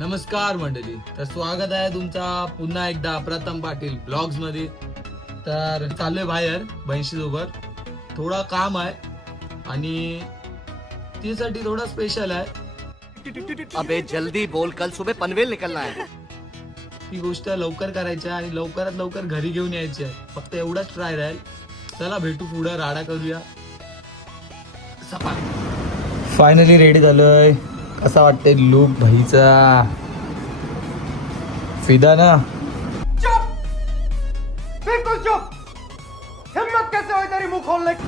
नमस्कार मंडळी, तर स्वागत आहे तुमचा पुन्हा एकदा प्रथम पाटील ब्लॉग्स मध्ये. तर चाललोय बाहेर बहिणी सोबत, थोडा काम आहे आणि तीसाठी थोडा स्पेशल आहे. अबे जल्दी बोल, कल सुबह पनवेल निकलना है. ती गोष्ट लवकर करायची आहे आणि लवकरात लवकर घरी घेऊन यायची आहे. फक्त एवढाच ट्राय राहील. चला भेटू पुढं, राडा करूया. फायनली रेडी झालोय. कसा वाटतंय लुक भाईचा? फिदा ना? बिल्कुल चुप. हिम्मत कैसे हो तेरी मुंह खोलने की?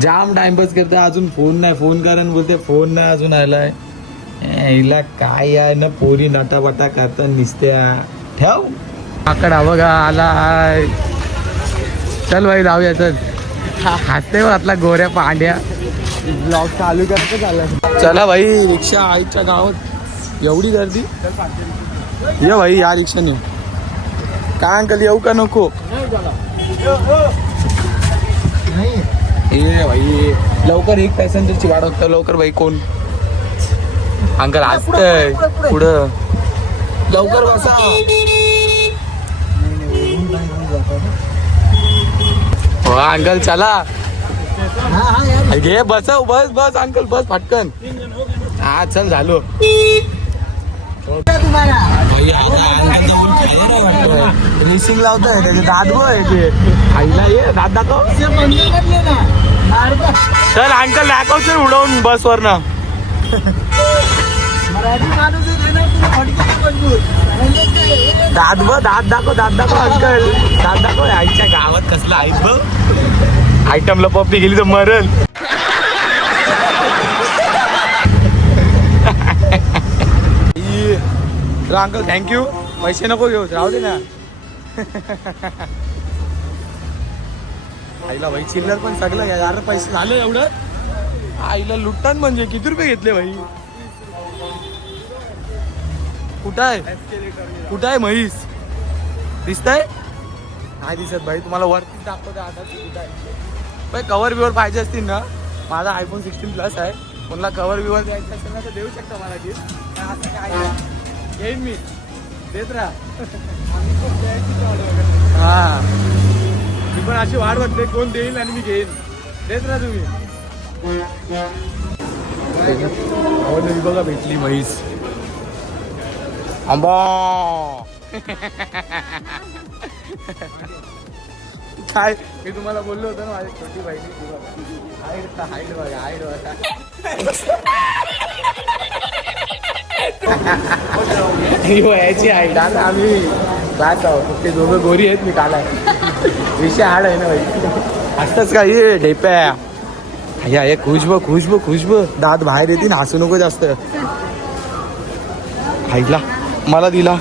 जाम टाइमपास करते. अजून फोन नाही, फोन करा बोलते फोन नाही अजून आलाय. हिला काय आहे ना, पोरी नटाबटा करता निसत्या. ठेव आकडा बघा आलाय. चल भाई जाऊया. चल हसते आपला गोऱ्या पांड्या. ब्लॉग चालू करतो चालला. चला भाई, रिक्षा आईच्या गावात एवढी गर्दी. ये भाई या रिक्षाने. काय अंकल येऊ का नको? ये भाई लवकर, एक पॅसेंजरची वाट बघतो लवकर. भाई कोण अंकल हसतंय पुढं? लवकर बसा. हो अंकल चला. घे बसव, बस बस अंकल बस पटकन. हा चल झालो. रेसिंग लावतोय त्याचे दात बघ. आईला ये दात दाखव. चल अंकल दाखवतो उडवून बस वर ना. दात बघ, दात दाखव, दात दाखव अंकल, दात दाखव. आईच्या गावात कसला आईच बघ. आयटमला पप्पी गेली तर मरल. Uncle thank you. पैसे नको घेऊ, राहू दे ना. आईला भाई चिल्लर पण सगळं यार पैसे झालं एवढं. आईला लुटतान म्हणजे किती रुपये घेतले भाई? कुठं आहे, कुठं आहे म्हैस? दिसतंय? नाही दिसत भाई. तुम्हाला वरतीच दाखवते आता कुठं आहे. भाई कवर बिवर पाहिजे असतील ना, माझा आयफोन 16 प्लस आहे. कोणाला कवर बिवर द्यायचं असेल ना तर देऊ शकता मला गिफ्ट. असं काय घेईन मी, देत राहा. हा मी पण अशी वाट बघते कोण देईल आणि मी घेईन. देत राहा तुम्ही. बघा भेटली म्हैस. आंबा काय मी तुम्हाला बोललो होतो ना, माझी छोटी बहिणी हाईट बघा, हाईट बघा. याची हाईट. आता आम्ही जात आहोत, ते दोघं गोरी आहेत, मी काला आहे. विषय हाड आहे ना भाई. असतंच का ये ढेप्या. या हे खुशब खुशब खुशब. दात बाहेर येतील, हसू नको जास्त. हाईटला मला दिला.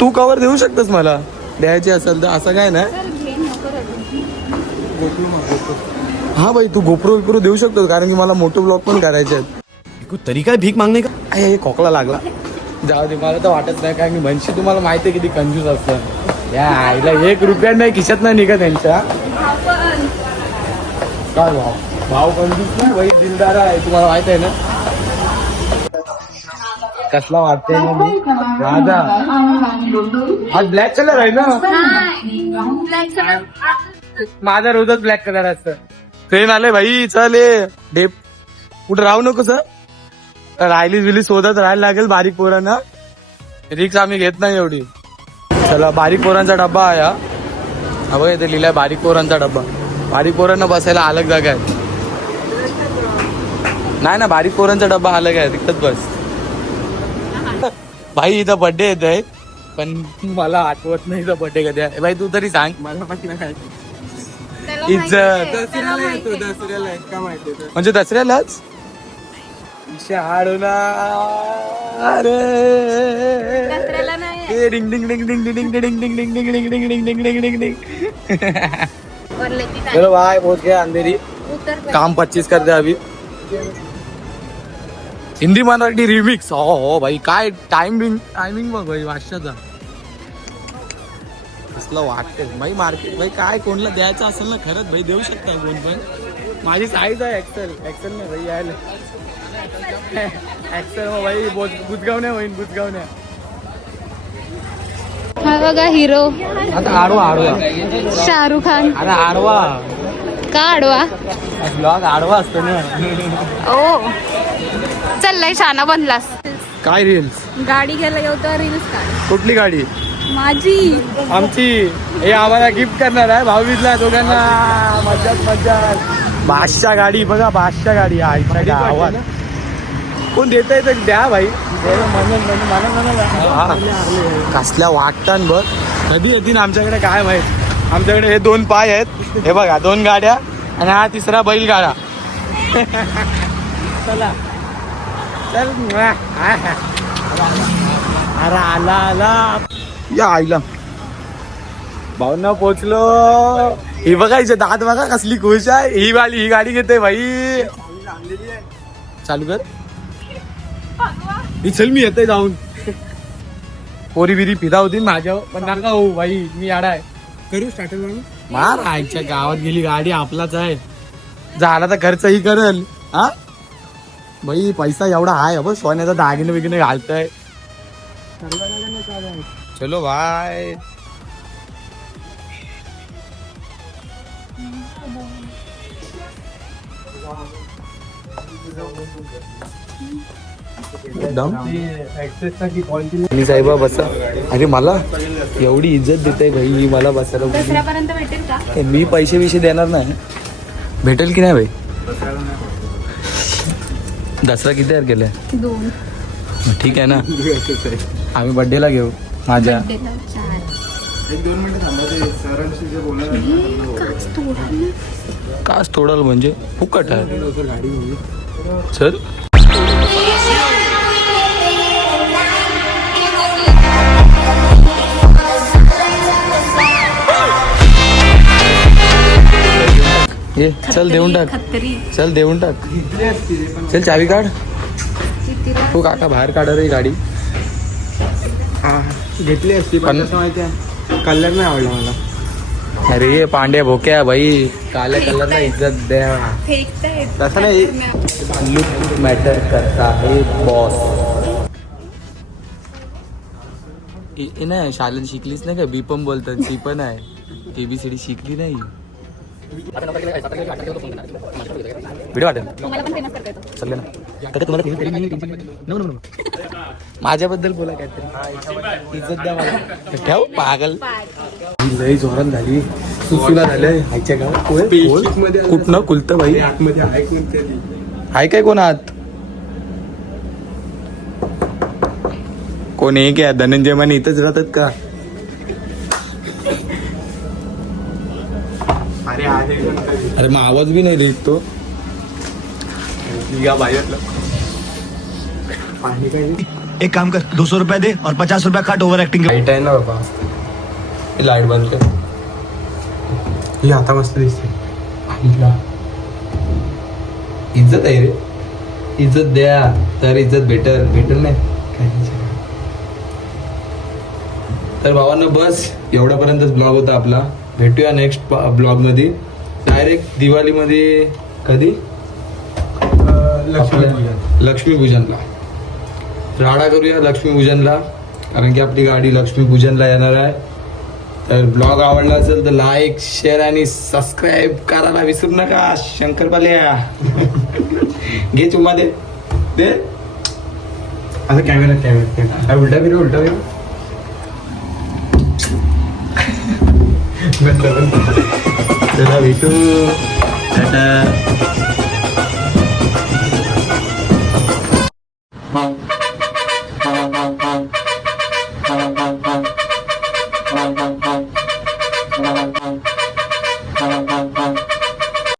तू कवर देऊ शकतस मला द्यायची असेल तर. असं काय ना. हा भाई तू गोप्रो विप्रो देऊ शकतो, कारण की मला मोठे ब्लॉग पण करायचे आहेत. कुछ तरीका है भीक मांगने का? हे खोकला लागला. जाऊ दे, मला तर वाटत नाही. कारण की म्हणशी तुम्हाला माहिती आहे किती कंजूस असतं. या आईला 1 रुपया नाही खिशात नाही निघत त्यांच्या. काय भाव, भाव कंजूस नाही भाई, दिलदार आहे. तुम्हाला माहित आहे ना कसला वाटतंय माझा. आज ब्लॅक कलर आहे ना. माझा रोजच ब्लॅक कलर असतं. ट्रेन आले भाई. चल ये डेप, कुठं राहू नको सर. राहिली बिली शोधत राहायला लागेल बारीक पोरांना. रिक्स आम्ही घेत नाही एवढी. चला बारीक पोरांचा डब्बा आहे हा बघा, इथे लिहिलाय बारीक पोरांचा डब्बा. बारीक पोरांना बसायला अलग जागा आहे. नाही ना, बारीक पोरांचा डब्बा अलग आहे, तिथंच बस. भाई इथं बर्थडे येत आहे, पण मला आठवत नाही इथं बर्थडे कधी आहे. भाई तू तरी सांग. मला माहिती नाही. इज्जत दसऱ्याला येतो, दसऱ्याला का माहिती म्हणजे दसऱ्यालाच अरे डिंग डिंग डिंग डिंग डिंग डिंग डिंग डिंग डिंग डिंग डिंग डिंग डिंग डिंग डिंग डिंग डिंग. चलो भाई पहुंच गया अंधेरी. काम 25 कर दे अभी. हिंदी मराठी रिमिक्स. हो भाई काय टायमिंग बघ भाई वाजताचा. कसलं वाटतं भाई मार्केट. भाई काय कोणला द्यायचं असेल ना खरंच भाई देऊ शकता कोण पण. माझी साईज आहे एक्सेल. एक्सेल नाही भाई यायला. ऍक्सेल भाई बुजगावण्या होईन बुजगावण्या. हा बघा हिरो आता आडवा आडवा शाहरुख खान. अरे आडवा का आडवा? ब्लॉग आडवा असतो ना. ओ चल शाना बनलास. काय रील्स? गाडी घ्यायला येतो रील्स काढ. कुठली गाडी? माझी. आमची. हे आम्हाला गिफ्ट करणार आहे भाऊबीजला दोघांना. मज्जाच मज्जा. बादशा गाडी बघा बादशा गाडी. आईच्या गावात कोण देत आहे तर द्या भाई. कसल्या वाटतान बघ. कधी येतील आमच्याकडे काय माहित. आमच्याकडे हे 2 पाय आहेत. हे बघा 2 गाड्या आणि हा 3रा बैलगाडा. चला चल. अरे आला आला या आईला. भाऊंना पोचलो. ही बघायचे दात बघा कसली खुश आहे. ही गाडी घेते भाई. चालू कर. ही चल मी येते जाऊन. पोरी बिरी फिदा होती माझ्यावर पण नका हो भाई. मी आडा आहे. करू स्टार्टर मार. आईच्या गावात गेली गाडी आपलाच आहे. झाला तर खर्चही करल. हा भाई पैसा एवढा आहे. अब सोन्याचा दागिने बिगिने घालताय. चलो भाई. साहेबा बसा. अरे मला एवढी इज्जत देते भाई. मला बसायला दसऱ्यापर्यंत भेटेल का? मी पैसे विषय देणार नाही. भेटेल की नाही भाई? दसरा किती यार केलाय? 2. ठीक आहे ना. आम्ही बर्थडेला घेऊ माझ्या. काच तोडाल म्हणजे फुकट आहे. चल. ये चल देऊन टाक. चल देऊन टाक. चल चावी काढ. हो काका बाहेर काढा रे गाडी. घेतली असती पण माहिती आहे कलर नाही आवडला मला. अरे पांड्या भोक्या भाई. काल्या कलरला इज्जत द्या. तसं नाही. लुक मॅटर करता है बॉस. नाही शाळेत शिकलीच नाही का? बी पण बोलतात. सी पण आहे. ABCD शिकली नाही. व्हिडिओ वाटेल चालले ना. माझ्याबद्दल बोला काहीतरी. इज्जत द्या मला. ठेव पागल. लई जोरात झाली. सुसूला झालंय. आईच्या गावात कुठनं कुलत भाई. हाय काय कोण आहात? कोण एक आहे धनंजय माने इथंच राहतात का? अरे मग आवाज भी नाही देत तो. एक काम कर 200 रुपया दे और 50 रुपया काट ओवर एक्टिंग. लाईट आहे ना बाबा. लाईट बंद कर. ही आता मस्त दिसते. इज्जत आहे रे. इज्जत द्या तर इज्जत भेटल नाही. तर भावांना बस एवढ्यापर्यंतच ब्लॉग होता आपला. भेटूया नेक्स्ट ब्लॉग मध्ये डायरेक्ट दिवाळीमध्ये. कधी? लक्ष्मीपूजनला राडा करूया. लक्ष्मीपूजनला कारण की आपली गाडी लक्ष्मीपूजनला येणार आहे. तर ब्लॉग आवडला असेल तर लाईक शेअर आणि सबस्क्राईब करायला विसरू नका. शंकरपाल्या घे चुमा दे. आता कॅमेरा उलटा फिरू. चला भेटू. टाटा. Bye.